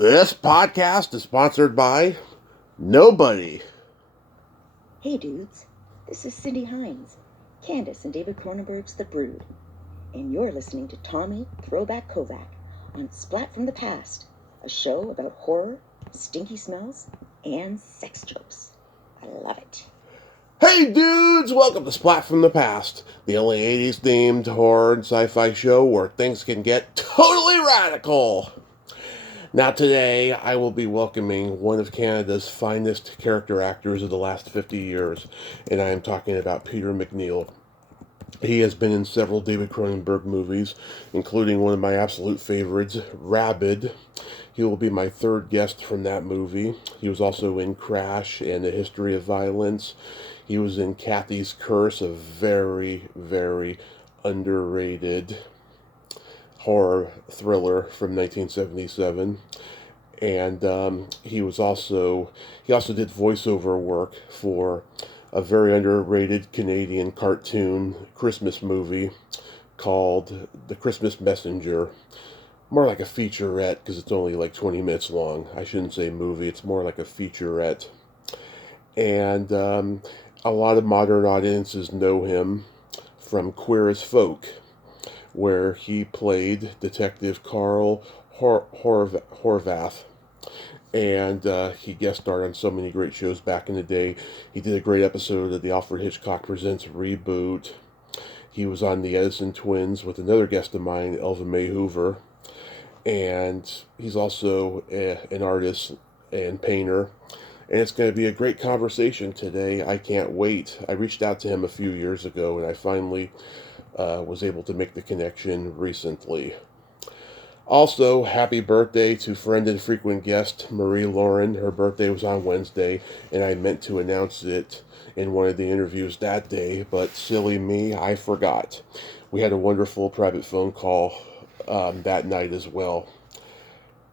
This podcast is sponsored by nobody. Hey dudes, this is Cindy Hines, Candace and David Cronenberg's The Brood, and you're listening to Tommy Throwback Kovac on Splat from the Past, a show about horror, stinky smells, and sex jokes. I love it. Hey dudes, welcome to Splat from the Past, the only 80s themed horror and sci-fi show where things can get totally radical. Now today, I will be welcoming one of Canada's finest character actors of the last 50 years, and I am talking about Peter MacNeill. He has been in several David Cronenberg movies, including one of my absolute favorites, Rabid. He will be my third guest from that movie. He was also in Crash and A History of Violence. He was in Kathy's Curse, a very, very underrated horror thriller from 1977. And he also did voiceover work for a very underrated Canadian cartoon Christmas movie called The Christmas Messenger. More like a featurette because it's only like 20 minutes long. I shouldn't say movie, it's more like a featurette. And a lot of modern audiences know him from Queer as Folk, where he played Detective Carl Horvath. And he guest starred on so many great shows back in the day. He did a great episode of the Alfred Hitchcock Presents Reboot. He was on the Edison Twins with another guest of mine, Elva Mae Hoover. And he's also an artist and painter. And it's going to be a great conversation today. I can't wait. I reached out to him a few years ago, and I finally was able to make the connection recently. Also, happy birthday to friend and frequent guest Marie Lauren. Her birthday was on Wednesday, and I meant to announce it in one of the interviews that day, but silly me, I forgot. We had a wonderful private phone call that night as well.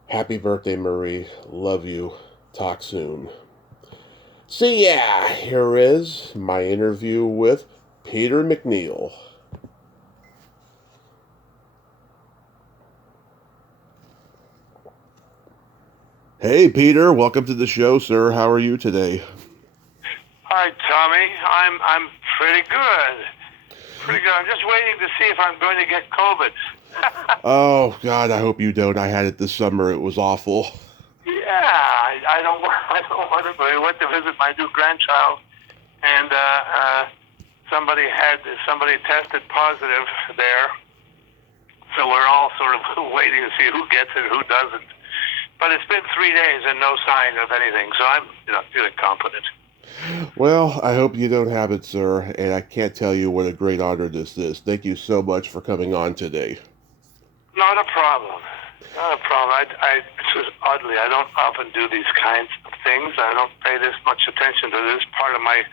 Happy birthday, Marie. Love you. Talk soon. So yeah, here is my interview with Peter MacNeill. Hey, Peter. Welcome to the show, sir. How are you today? Hi, Tommy. I'm pretty good. Pretty good. I'm just waiting to see if I'm going to get COVID. Oh, God, I hope you don't. I had it this summer. It was awful. Yeah, I don't want to. I went to visit my new grandchild, and somebody tested positive there. So we're all sort of waiting to see who gets it, who doesn't. But it's been 3 days and no sign of anything, so I'm feeling confident. Well, I hope you don't have it, sir, and I can't tell you what a great honor this is. Thank you so much for coming on today. Not a problem. Not a problem. It's just oddly, I don't often do these kinds of things. I don't pay this much attention to this part of my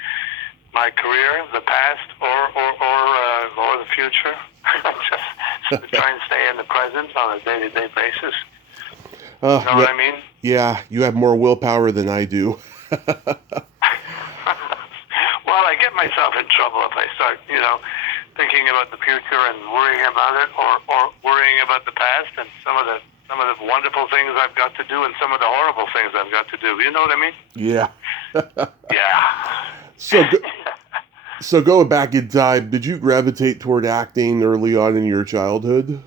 career, the past or the future. I just try and stay in the present on a day-to-day basis. You know what I mean? Yeah, you have more willpower than I do. Well, I get myself in trouble if I start, thinking about the future and worrying about it, or worrying about the past and some of the wonderful things I've got to do and some of the horrible things I've got to do. You know what I mean? Yeah. Yeah. So going back in time, did you gravitate toward acting early on in your childhood?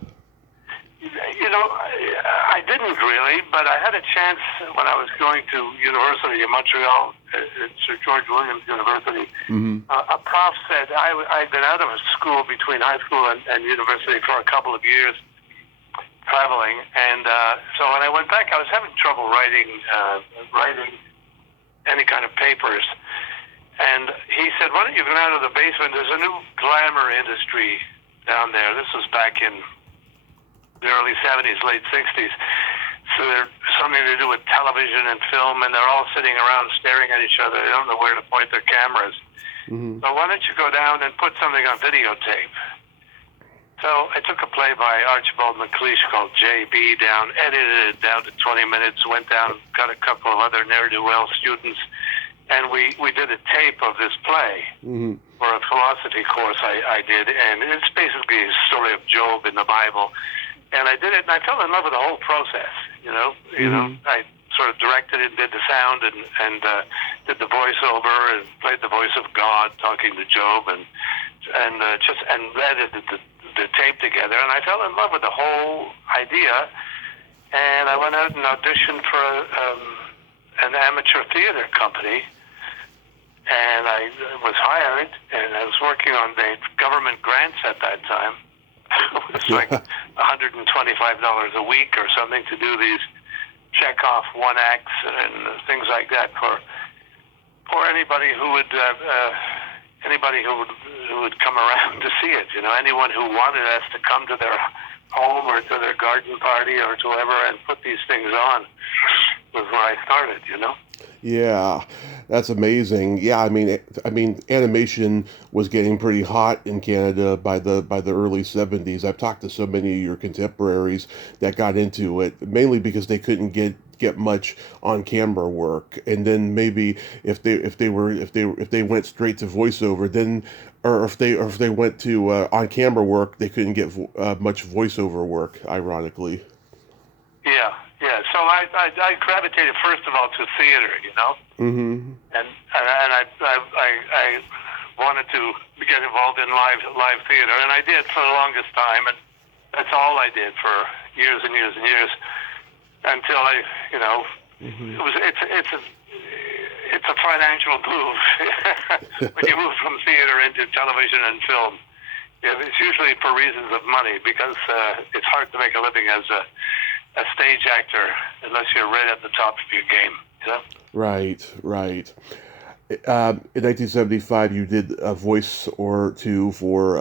I didn't really, but I had a chance when I was going to University in Montreal, Sir George Williams University. Mm-hmm. A prof said I'd been out of school between high school and university for a couple of years, traveling, and so when I went back, I was having trouble writing any kind of papers. And he said, "Why don't you go down to the basement? There's a new glamour industry down there." This was back in the early 70s, late 60s. So there's something to do with television and film, and they're all sitting around staring at each other. They don't know where to point their cameras. Mm-hmm. So why don't you go down and put something on videotape? So I took a play by Archibald MacLeish called J.B. down, edited it down to 20 minutes, went down, got a couple of other ne'er-do-well students, and we did a tape of this play for a philosophy course I did, and it's basically a story of Job in the Bible. And I did it, and I fell in love with the whole process. You know, I sort of directed it, did the sound, and did the voiceover, and played the voice of God talking to Job, and edited the tape together, and I fell in love with the whole idea, and I went out and auditioned for an amateur theater company, and I was hired, and I was working on the government grants at that time. It was like $125 a week or something to do these check-off one acts and things like that for anybody who would come around to see it. Anyone who wanted us to come to their home or to their garden party or to whatever and put these things on was where I started. Yeah, that's amazing. Yeah, I mean, animation was getting pretty hot in Canada by the early '70s. I've talked to so many of your contemporaries that got into it mainly because they couldn't get much on camera work, and then maybe if they went straight to voiceover, then or if they went to on camera work, they couldn't get much voiceover work. Ironically. Yeah. So I gravitated first of all to theater, Mm-hmm. and I wanted to get involved in live theater, and I did for the longest time, and that's all I did for years and years and years until it's a financial move when you move from theater into television and film. It's usually for reasons of money because it's hard to make a living as a stage actor unless you're right at the top of your game. Right. In 1975, you did a voice or two for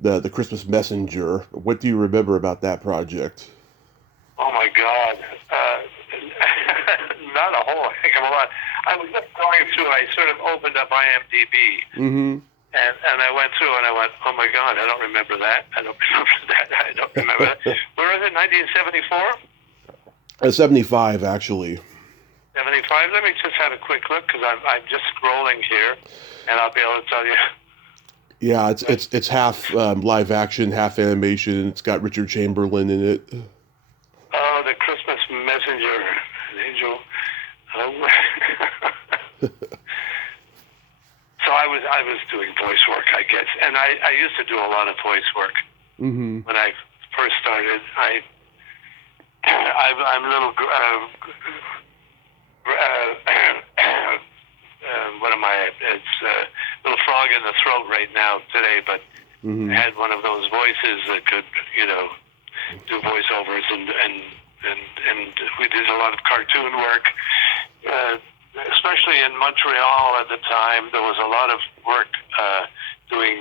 the Christmas Messenger. What do you remember about that project? Oh my God, not a whole heck of a lot. I was just going through. I sort of opened up IMDb. Mm-hmm. And I went through and I went, oh my God, I don't remember that. I don't remember that. Where was it, 1974? 75, actually. 75? Let me just have a quick look because I'm just scrolling here and I'll be able to tell you. Yeah, it's half live action, half animation. It's got Richard Chamberlain in it. Oh, the Christmas Messenger. Angel. Oh. So I was doing voice work, I guess, and I used to do a lot of voice work when I first started. I'm a little what am I? It's a little frog in the throat right now today, but I had one of those voices that could do voiceovers and we did a lot of cartoon work. Especially in Montreal at the time, there was a lot of work doing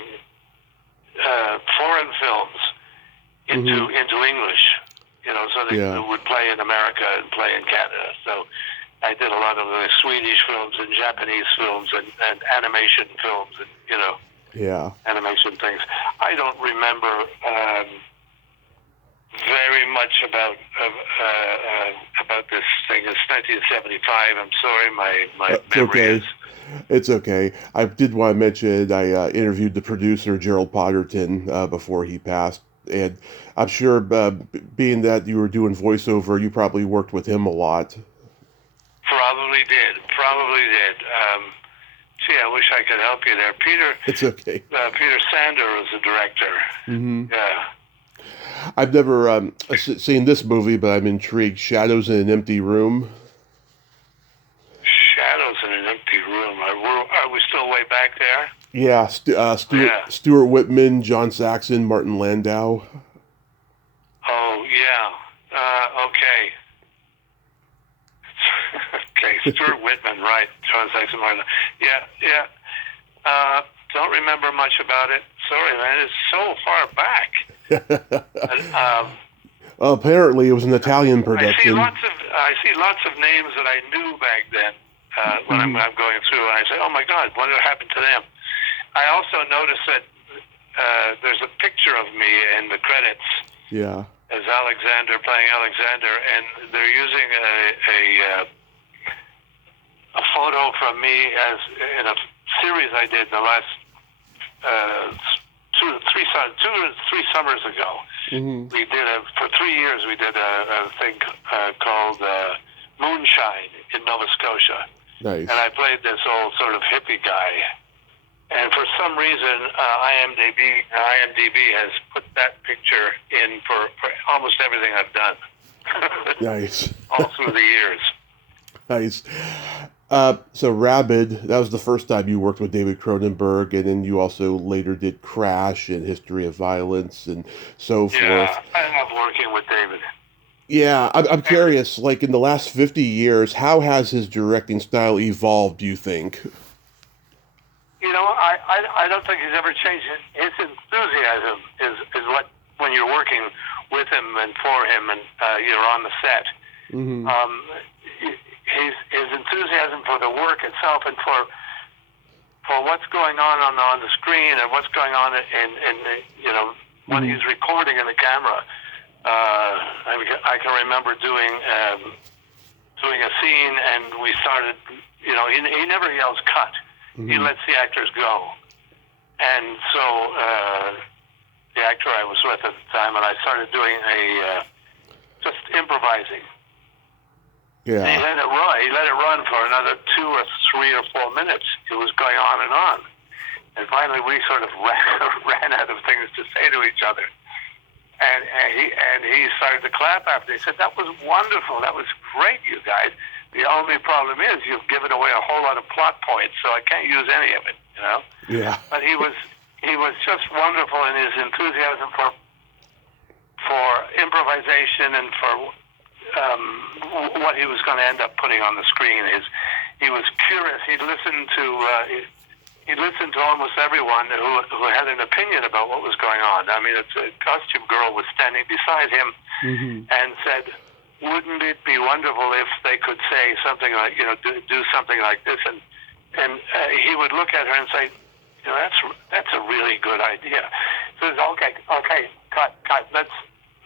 foreign films into English, so they would play in America and play in Canada. So I did a lot of the Swedish films and Japanese films and animation films and, animation things. I don't remember very much about this thing. It's 1975. I'm sorry, my memory is. It's okay. I did want to mention I interviewed the producer Gerald Potterton before he passed, and I'm sure being that you were doing voiceover, you probably worked with him a lot. Probably did. Gee, I wish I could help you there, Peter. It's okay. Peter Sander was the director. Mm-hmm. Yeah. I've never seen this movie, but I'm intrigued. Shadows in an Empty Room. Shadows in an Empty Room. Are we still way back there? Yeah, Stuart Whitman, John Saxon, Martin Landau. Oh, yeah. Okay. Okay, Stuart Whitman, right. John Saxon, Martin. Yeah. Don't remember much about it. Sorry, man. It's so far back. Apparently, it was an Italian production. I see lots of names that I knew back then when I'm going through, and I say, "Oh my God, what happened to them?" I also noticed that there's a picture of me in the credits. Yeah. As Alexander, playing Alexander, and they're using a photo from me as in a series I did the last two or three summers ago. Mm-hmm. For 3 years, we did a thing called Moonshine in Nova Scotia. Nice. And I played this old sort of hippie guy. And for some reason, IMDb has put that picture in for almost everything I've done. Nice. All through the years. Nice. So Rabid, that was the first time you worked with David Cronenberg, and then you also later did Crash and History of Violence and so forth. Yeah, I love working with David. Yeah, I'm curious, like in the last 50 years, how has his directing style evolved, do you think? You know, I don't think he's ever changed. His enthusiasm is what, when you're working with him and for him and you're on the set, Mm-hmm. His enthusiasm for the work itself and for what's going on the screen and what's going on in when Mm-hmm. he's recording in the camera. I can remember doing a scene, and we started. He never yells cut. Mm-hmm. He lets the actors go, and so the actor I was with at the time and I started doing just improvising. Yeah. He let it run. He let it run for another 2 or 3 or 4 minutes. It was going on and on. And finally, we sort of ran out of things to say to each other. And he started to clap after. He said, "That was wonderful. That was great, you guys. The only problem is you've given away a whole lot of plot points, so I can't use any of it." Yeah. But he was just wonderful in his enthusiasm for improvisation and for what he was going to end up putting on the screen. He was curious. He listened to almost everyone who had an opinion about what was going on. I mean, a costume girl was standing beside him Mm-hmm. and said, "Wouldn't it be wonderful if they could say something like, do something like this?" And he would look at her and say, "That's a really good idea." So he says, "Okay, cut.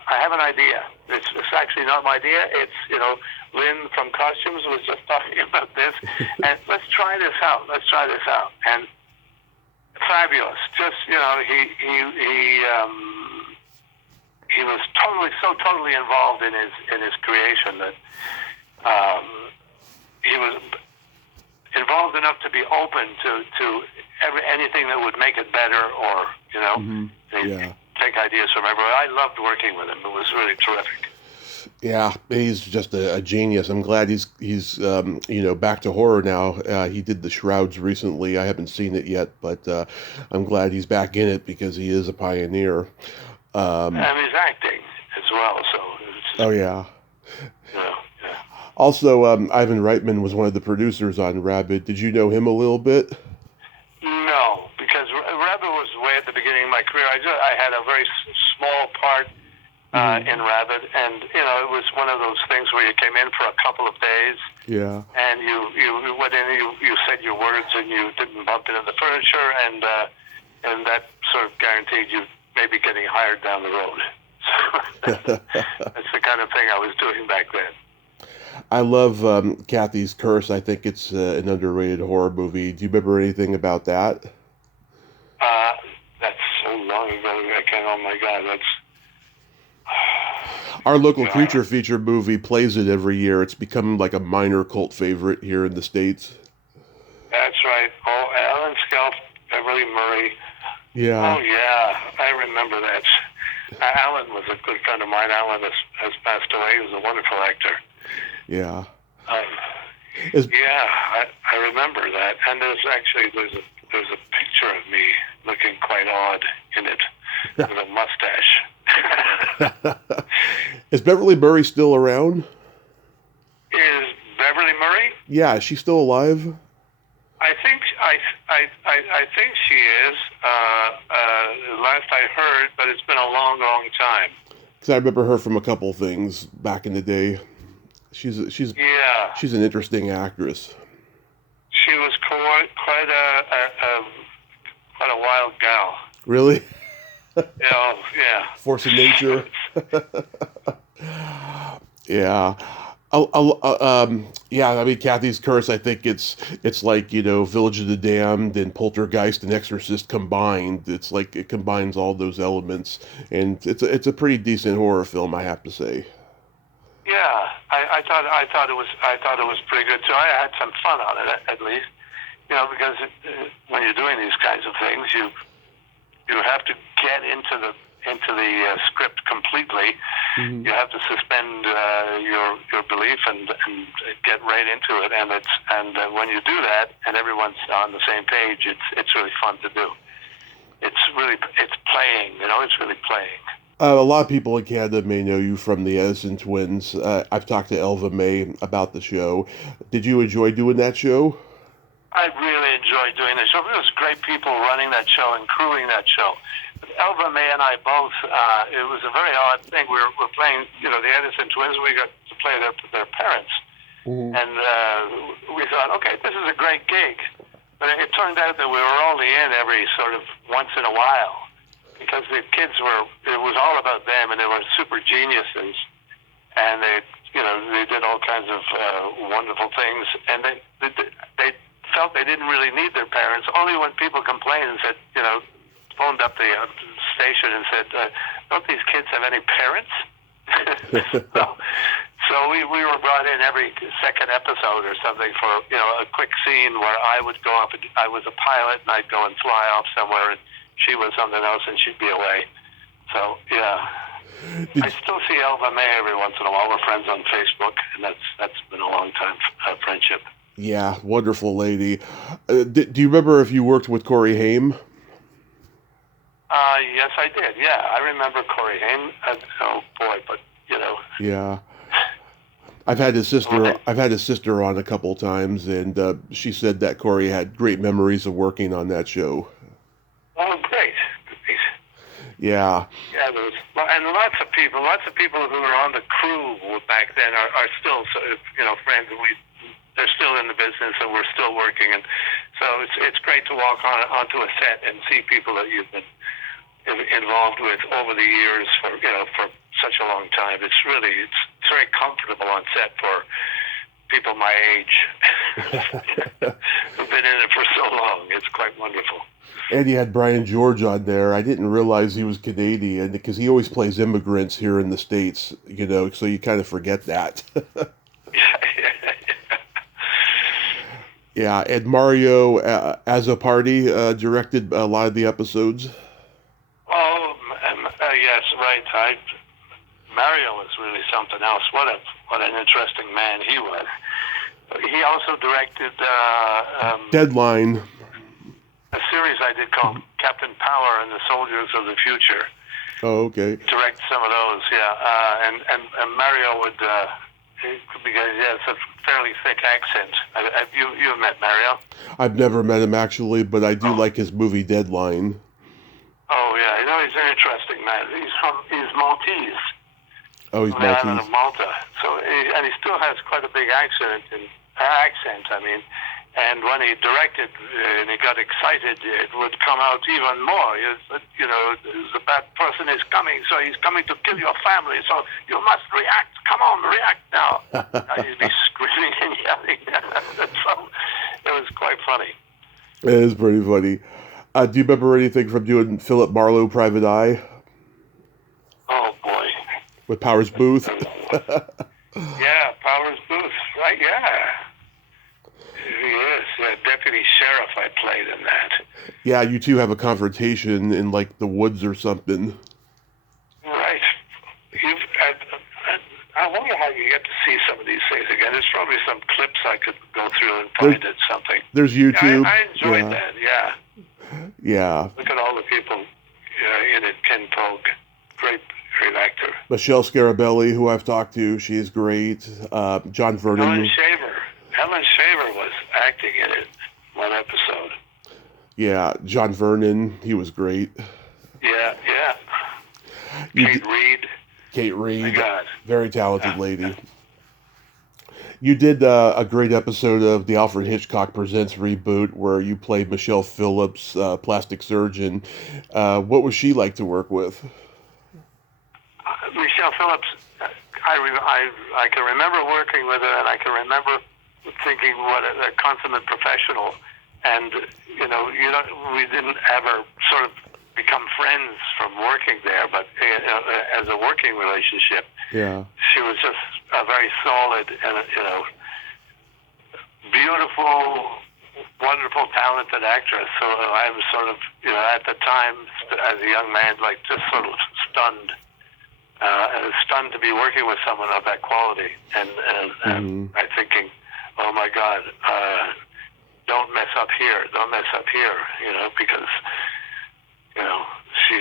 I have an idea. It's actually not my idea. It's, Lynn from Costumes was just talking about this, and let's try this out. And fabulous. Just, he was totally involved in his creation that he was involved enough to be open to anything that would make it better, or, Mm-hmm. Yeah. Take ideas from everywhere. I loved working with him. It was really terrific. Yeah, he's just a genius. I'm glad he's back to horror now. He did The Shrouds recently. I haven't seen it yet, but I'm glad he's back in it because he is a pioneer. And he's acting as well. So. Oh yeah. Yeah. Also, Ivan Reitman was one of the producers on Rabid. Did you know him a little bit? No, because Rabid was way at the beginning of my career. I had a very small part in Rabid, and it was one of those things where you came in for a couple of days. Yeah. And you went in, you said your words, and you didn't bump into the furniture, and that sort of guaranteed you maybe getting hired down the road. So that's the kind of thing I was doing back then. I love Kathy's Curse. I think it's an underrated horror movie. Do you remember anything about that? That's so long ago. Oh my God, that's... Our local creature feature movie plays it every year. It's become like a minor cult favorite here in the States. That's right. Oh, Alan Scalp, Beverly Murray. Yeah. Oh, yeah. I remember that. Alan was a good friend of mine. Alan has passed away. He was a wonderful actor. Yeah. I remember that. And there's a picture of me looking quite odd in it with a mustache. Is Beverly Murray still around? Is Beverly Murray? Yeah, is she still alive? I think she is. Last I heard, but it's been a long time. Because I remember her from a couple things back in the day. She's an interesting actress. She was quite a wild gal. Really? Yeah. Force of nature. Yeah. Yeah, I mean, Kathy's Curse. I think it's like, Village of the Damned and Poltergeist and Exorcist combined. It's like it combines all those elements, and it's a pretty decent horror film, I have to say. Yeah, I thought it was pretty good too. I had some fun on it at least, because when you're doing these kinds of things, you have to get into the script completely. Mm-hmm. You have to suspend your belief and get right into it. And when you do that, and everyone's on the same page, it's really fun to do. It's playing. It's really playing. A lot of people in Canada may know you from the Edison Twins. I've talked to Elva May about the show. Did you enjoy doing that show? I really enjoyed doing the show. There was great people running that show and crewing that show. Elva May and I both, it was a very odd thing. We're playing, the Edison Twins. We got to play their parents. Mm-hmm. And we thought, okay, this is a great gig. But it turned out that we were only in every sort of once in a while. Because the kids it was all about them, and they were super geniuses. And they did all kinds of wonderful things. And they felt they didn't really need their parents. Only when people complained and said, phoned up the station and said, don't these kids have any parents? so we were brought in every second episode or something for, a quick scene where I would go up, and I was a pilot, and I'd go and fly off somewhere, and she was something else, and she'd be away. So, yeah. I still see Elva May every once in a while. We're friends on Facebook, and that's been a long time friendship. Yeah, wonderful lady. Do you remember if you worked with Corey Haim? Yes, I did. Yeah, I remember Corey Haim. Oh boy, but Yeah, I've had his sister on a couple times, and she said that Corey had great memories of working on that show. Oh, great. Yeah. Yeah, and lots of people who were on the crew back then are still, friends. They're still in the business, and we're still working, and so it's great to walk onto a set and see people that you've been involved with over the years for such a long time. It's very comfortable on set for people my age who've been in it for so long. It's quite wonderful. And you had Brian George on there. I didn't realize he was Canadian because he always plays immigrants here in the States, so you kind of forget that. Yeah, and Mario as a party directed a lot of the episodes. Oh, yes, right. Mario was really something else. What an interesting man he was. He also directed Deadline. A series I did called Captain Power and the Soldiers of the Future. Oh, okay. Direct some of those, yeah. And Mario would, because he has a fairly thick accent. You've met Mario? I've never met him actually, but I do like his movie Deadline. Oh yeah, he's an interesting man. He's Maltese. Oh, he's from the island Maltese. of Malta. So he still has quite a big accent. And when he directed and he got excited, it would come out even more. The bad person is coming, so he's coming to kill your family, so you must react. Come on, react now. He'd be screaming and yelling. So it was quite funny. It is pretty funny. Do you remember anything from doing Philip Marlowe Private Eye? Oh, boy. With Powers Booth? Yeah, Powers Booth, right, yeah. He is. Deputy Sheriff I played in that. Yeah, you two have a confrontation in, like, the woods or something. Right. I wonder how you get to see some of these things again. There's probably some clips I could go through and find it something. There's YouTube. I enjoyed that, yeah. Yeah. Look at all the people in it. Ken Pogue, great actor. Michelle Scarabelli, who I've talked to, she's great. John Vernon. Helen Shaver was acting in it one episode. Yeah, John Vernon, he was great. Yeah. Kate Reed. My God. Very talented lady. You did a great episode of the Alfred Hitchcock Presents reboot where you played Michelle Phillips, plastic surgeon. What was she like to work with? Michelle Phillips, I can remember working with her, and I can remember thinking what a consummate professional. And we didn't ever sort of become friends from working there, but as a working relationship, she was just a very solid and beautiful, wonderful, talented actress. So I was sort of, at the time, as a young man, like just sort of stunned to be working with someone of that quality. And I'm thinking, oh my God, don't mess up here, because she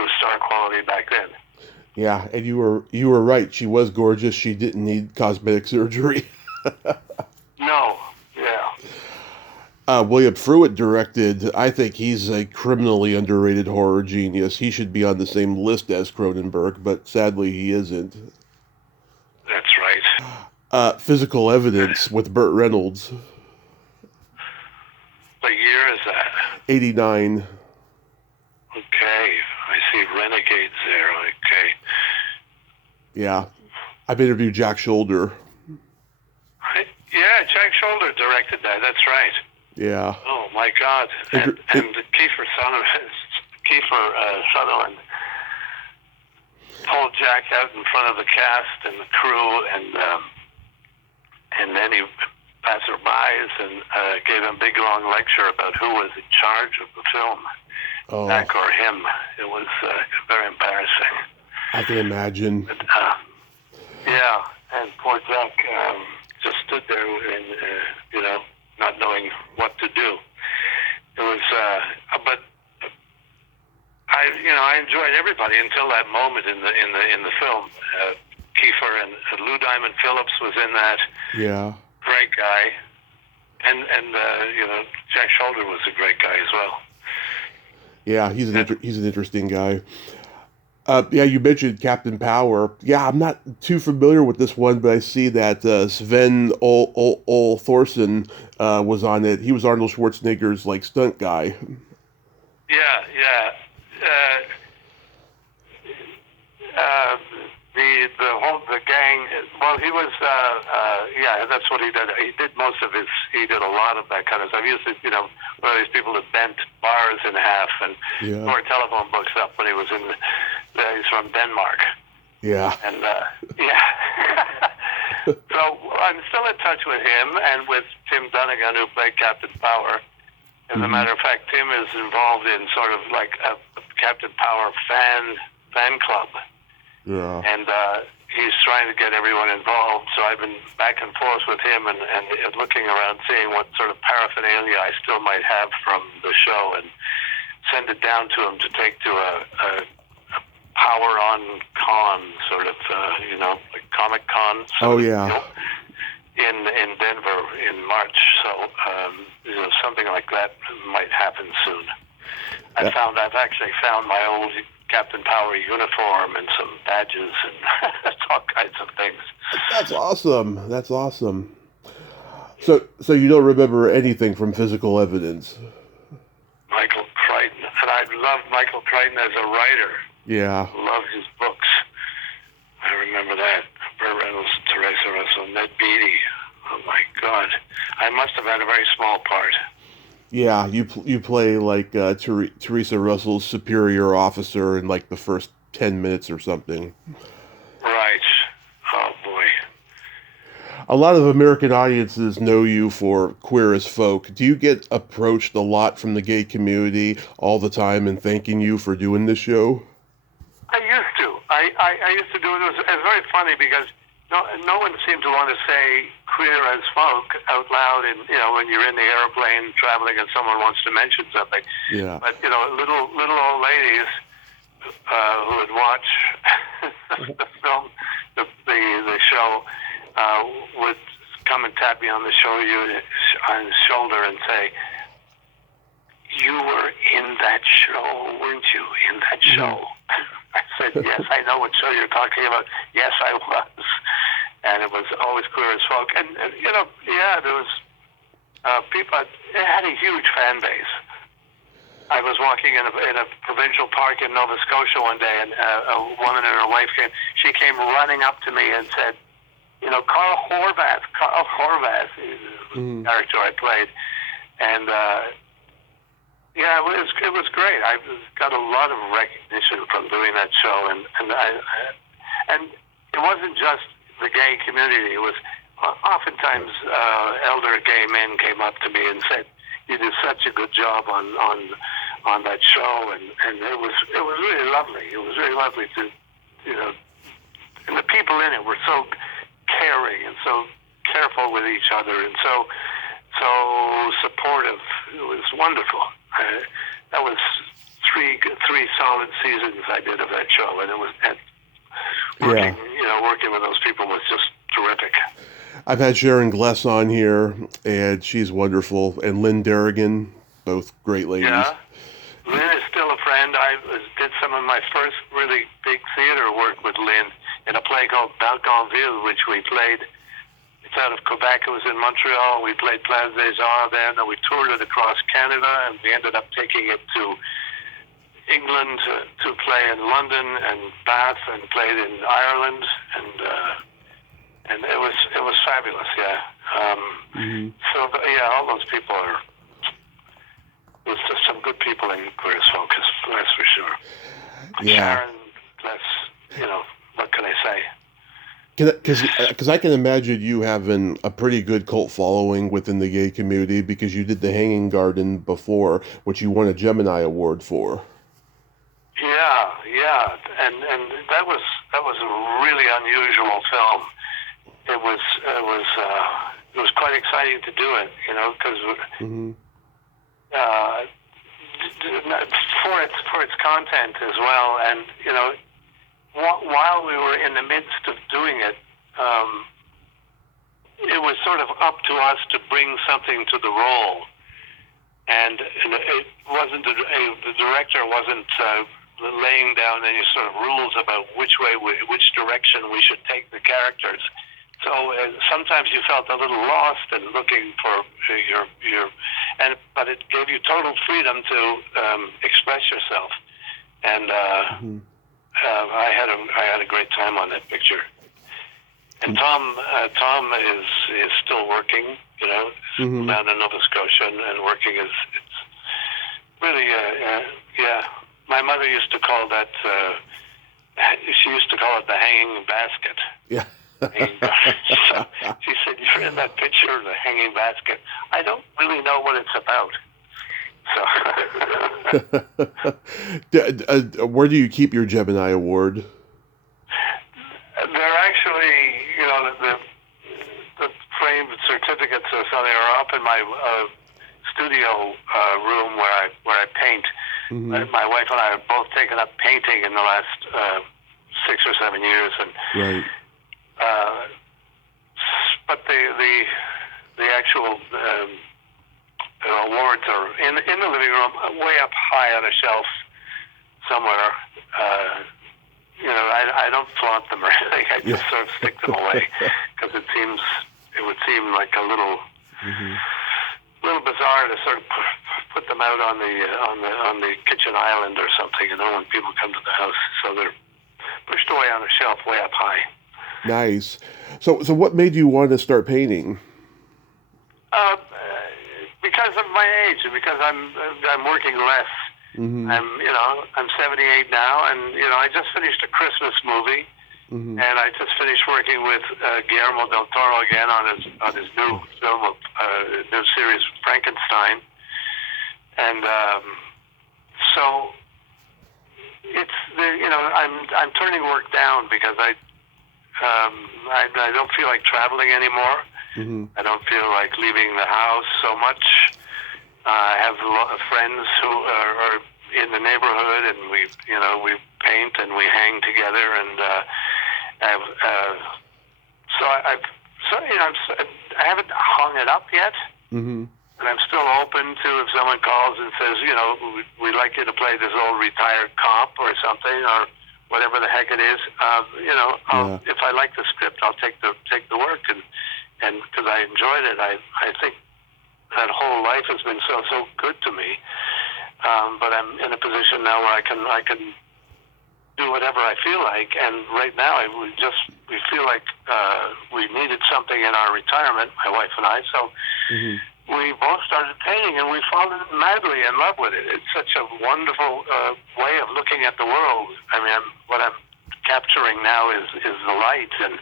was star quality back then. Yeah, and you were right. She was gorgeous. She didn't need cosmetic surgery. No, yeah. William Fruitt directed. I think he's a criminally underrated horror genius. He should be on the same list as Cronenberg, but sadly he isn't. That's right. Physical Evidence with Burt Reynolds. What year is that? 89. Okay, I see Renegades there. Okay. Yeah, I've interviewed Jack Shoulder. Yeah, Jack Shoulder directed that. That's right. Yeah. Oh my God! And Kiefer Sutherland pulled Jack out in front of the cast and the crew, and then he passerbys and gave him a big long lecture about who was in charge of the film, Jack or him. It was very embarrassing. I can imagine. But, yeah, and poor Jack just stood there and not knowing what to do. It was, but I enjoyed everybody until that moment in the film. Kiefer and Lou Diamond Phillips was in that. Yeah. Great guy, and Jack Shoulder was a great guy as well. Yeah, he's an interesting guy. Yeah, you mentioned Captain Power. Yeah, I'm not too familiar with this one, but I see that Sven Ole Thorsen was on it. He was Arnold Schwarzenegger's stunt guy. Yeah. The gang. Well, he was. That's what he did. He did a lot of that kind of stuff. He used to, one of these people that bent bars in half and tore telephone books up when he was in. He's from Denmark. Yeah. And so I'm still in touch with him and with Tim Dunnigan, who played Captain Power. As a matter of fact, Tim is involved in sort of like a Captain Power fan club. Yeah. And he's trying to get everyone involved. So I've been back and forth with him and looking around, seeing what sort of paraphernalia I still might have from the show, and send it down to him to take to a Power on Con, sort of, like Comic Con. Oh, yeah. In Denver in March. So, something like that might happen soon. I've actually found my old Captain Power uniform and some badges and all kinds of things. That's awesome. So you don't remember anything from Physical Evidence? Michael Crichton. And I loved Michael Crichton as a writer. Yeah. Loved his books. I remember that. Burt Reynolds, Teresa Russell, Ned Beatty. Oh my God. I must have had a very small part. Yeah, you play like Teresa Russell's superior officer in like the first 10 minutes or something. Right. Oh boy. A lot of American audiences know you for Queer as Folk. Do you get approached a lot from the gay community all the time and thanking you for doing this show? I used to. I used to do it. It was very funny because no one seemed to want to say Queer as Folk out loud, and when you're in the airplane traveling and someone wants to mention something. Yeah. But little old ladies who would watch the film, the show, would come and tap me on the shoulder and say, "You were in that show, weren't you? In that show." I said, "Yes, I know what show you're talking about. Yes, I was." And it was always Queer as Folk. And there was people. It had a huge fan base. I was walking in a provincial park in Nova Scotia one day, and a woman and her wife came. She she came running up to me and said, Carl Horvath, the character I played. And, it was great. I got a lot of recognition from doing that show. And it wasn't just the gay community. It was oftentimes elder gay men came up to me and said, "You did such a good job on that show," and it was really lovely. It was really lovely to, and the people in it were so caring and so careful with each other and so supportive. It was wonderful. That was three solid seasons I did of that show, and it was working with those people was just terrific. I've had Sharon Gless on here, and she's wonderful, and Lynn Derrigan, both great ladies. Yeah, Lynn is still a friend. I did some of my first really big theater work with Lynn in a play called Balconville, which we played. It's out of Kovac. It was in Montreal. We played Place des Arts then, and we toured it across Canada, and we ended up taking it to England to play in London and Bath, and played in Ireland, and it was fabulous. Yeah. So all those people are. There's just some good people in Queer as Folk, that's for sure. Yeah. Sharon, what can I say? Because I can imagine you having a pretty good cult following within the gay community, because you did The Hanging Garden before, which you won a Gemini Award for. Yeah, and that was a really unusual film. It was quite exciting to do it, because for its content as well, and while we were in the midst of doing it, it was sort of up to us to bring something to the role, and it wasn't the director wasn't laying down any sort of rules about which direction we should take the characters. So sometimes you felt a little lost and looking for but it gave you total freedom to express yourself, and I had a great time on that picture. And Tom is still working, down in Nova Scotia and working. It's really My mother used to call that. She used to call it the hanging basket. Yeah. She said, "You're in that picture, the hanging basket. I don't really know what it's about." So, where do you keep your Gemini Award? They're actually, the framed certificates or something are up in my studio room where I paint. My wife and I have both taken up painting in the last 6 or 7 years, and right. But the actual awards are in the living room, way up high on a shelf somewhere. I don't flaunt them or anything. I just sort of stick them away because it would seem like a little bizarre to sort of put them out on the kitchen island or something, when people come to the house. So they're pushed away on a shelf way up high. Nice. So what made you want to start painting? Because of my age, and because I'm working less. I'm 78 now, and I just finished a Christmas movie, and I just finished working with Guillermo del Toro again on his new film of new series Frankenstein, and so it's I'm turning work down because I don't feel like traveling anymore. I don't feel like leaving the house so much. I have a lot of friends who are in the neighborhood, and we paint and we hang together, and I haven't hung it up yet, and I'm still open to if someone calls and says, we'd like you to play this old retired cop or something, or whatever the heck it is. If I like the script, I'll take the work, and because I enjoyed it, I think that whole life has been so good to me. But I'm in a position now where I can do whatever I feel like. And right now, we feel like we needed something in our retirement, my wife and I. So we both started painting, and we fallen madly in love with it. It's such a wonderful way of looking at the world. I mean, what I'm capturing now is the light and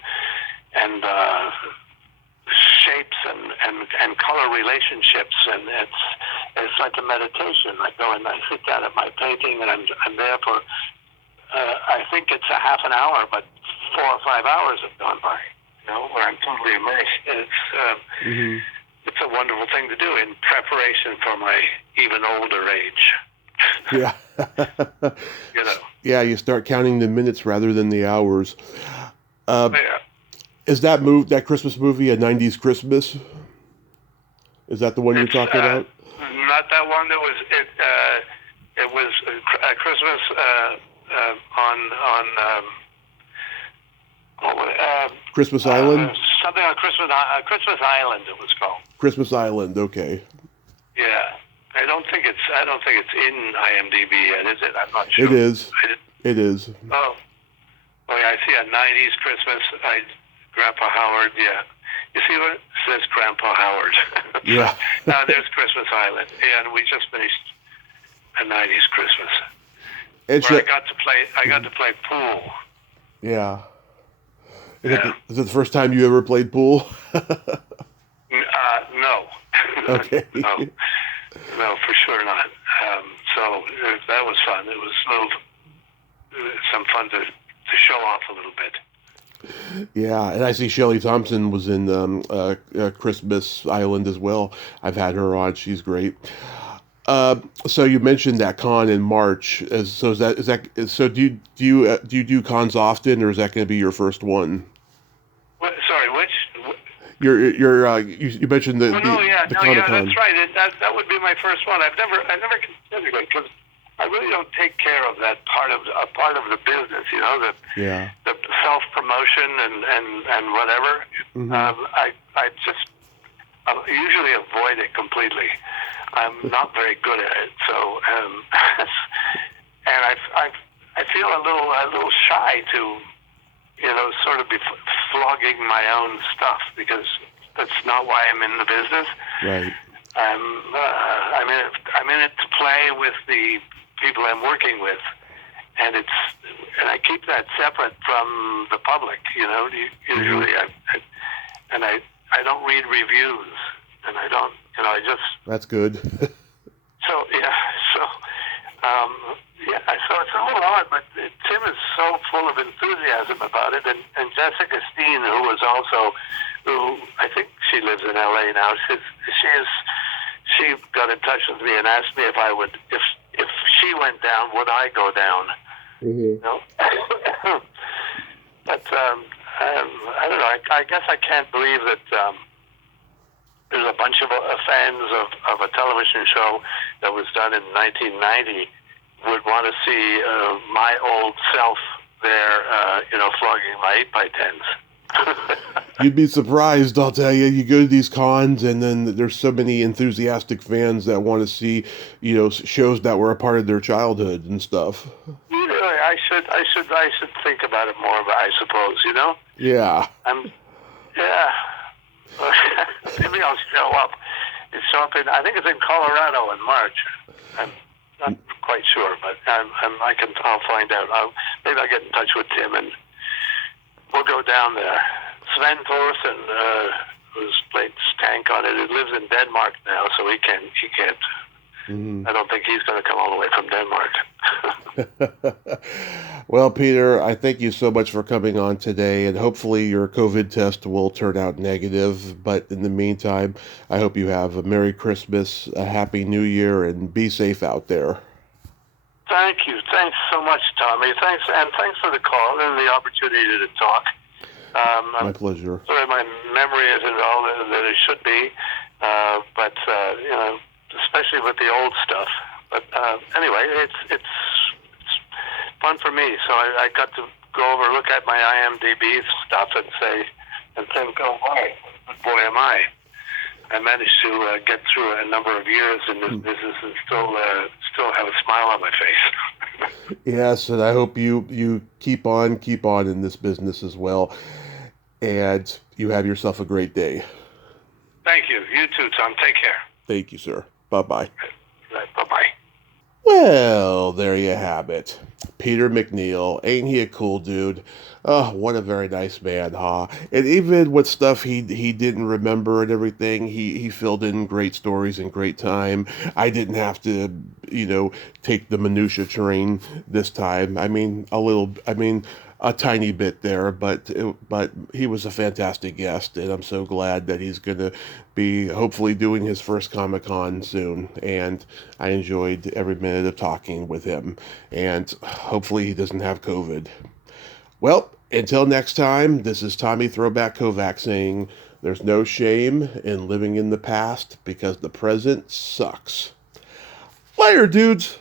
shapes and color relationships, and it's like a meditation. I go and I sit down at my painting, and I'm there for I think it's a half an hour, but 4 or 5 hours have gone by. Where I'm totally immersed. And it's a wonderful thing to do in preparation for my even older age. Yeah. Yeah, you start counting the minutes rather than the hours. Yeah. Is that Christmas movie a 90s Christmas? Is that the one you're talking about? Not that one. It was Christmas on Christmas Island? Something on Christmas Island it was called. Christmas Island, okay. Yeah. I don't think it's in IMDb yet, is it? I'm not sure. It is. It is. Oh, yeah, I see a 90s Christmas. Grandpa Howard, yeah. You see what it says, Grandpa Howard? Yeah. There's Christmas Island. Yeah, and we just finished a 90s Christmas. I got to play pool. Yeah. Is it the first time you ever played pool? No. Okay. No, for sure not. So that was fun. It was some fun to show off a little bit. Yeah, and I see Shelley Thompson was in Christmas Island as well. I've had her on; she's great. So you mentioned that con in March. So do you do cons often, or is that going to be your first one? Sorry, which? You mentioned the Comic-Con. That's right. That would be my first one. I've never considered it because I really don't take care of that part of the business. The self promotion and whatever. I just usually avoid it completely. I'm not very good at it. So and I feel a little shy to sort of be flogging my own stuff because that's not why I'm in the business. Right. I'm in it to play with the people I'm working with, and I keep that separate from the public. Usually, I don't read reviews, and I don't. I just. That's good. So it's a little odd, but Tim is so full of enthusiasm about it, and Jessica Steen, who I think she lives in LA now, she got in touch with me and asked me if she went down, would I go down? But I don't know. I guess I can't believe that there's a bunch of fans of a television show that was done in 1990 would want to see my old self there, flogging my 8x10s. You'd be surprised, I'll tell you. You go to these cons, and then there's so many enthusiastic fans that want to see, shows that were a part of their childhood and stuff. Really, I should think about it more. I suppose, Yeah. Yeah. Maybe I'll show up. I think it's in Colorado in March. I'm not quite sure, but I'll find out. Maybe I'll get in touch with Tim and we'll go down there. Sven Thorsen, who's played Tank on it, lives in Denmark now, so he can't. I don't think he's going to come all the way from Denmark. Well, Peter, I thank you so much for coming on today, and hopefully your COVID test will turn out negative. But in the meantime, I hope you have a Merry Christmas, a Happy New Year, and be safe out there. Thank you. Thanks so much, Tommy. Thanks for the call and the opportunity to talk. My pleasure. Sorry, my memory isn't all that it should be, but especially with the old stuff. But anyway, it's fun for me. So I got to go over, look at my IMDb stuff, and think, oh boy, am I. I managed to get through a number of years in this business and still have a smile on my face. Yes, and I hope you keep on in this business as well, and you have yourself a great day. Thank you. You too, Tom. Take care. Thank you, sir. Bye-bye. Right, bye-bye. Well, there you have it. Peter MacNeill. Ain't he a cool dude? Oh, what a very nice man, huh? And even with stuff he didn't remember and everything, he filled in great stories in great time. I didn't have to, take the minutia train this time. A tiny bit there, but he was a fantastic guest, and I'm so glad that he's gonna be hopefully doing his first Comic-Con soon. And I enjoyed every minute of talking with him, and hopefully he doesn't have COVID. Well, until next time, this is Tommy Throwback Kovac saying there's no shame in living in the past because the present sucks. Later, dudes!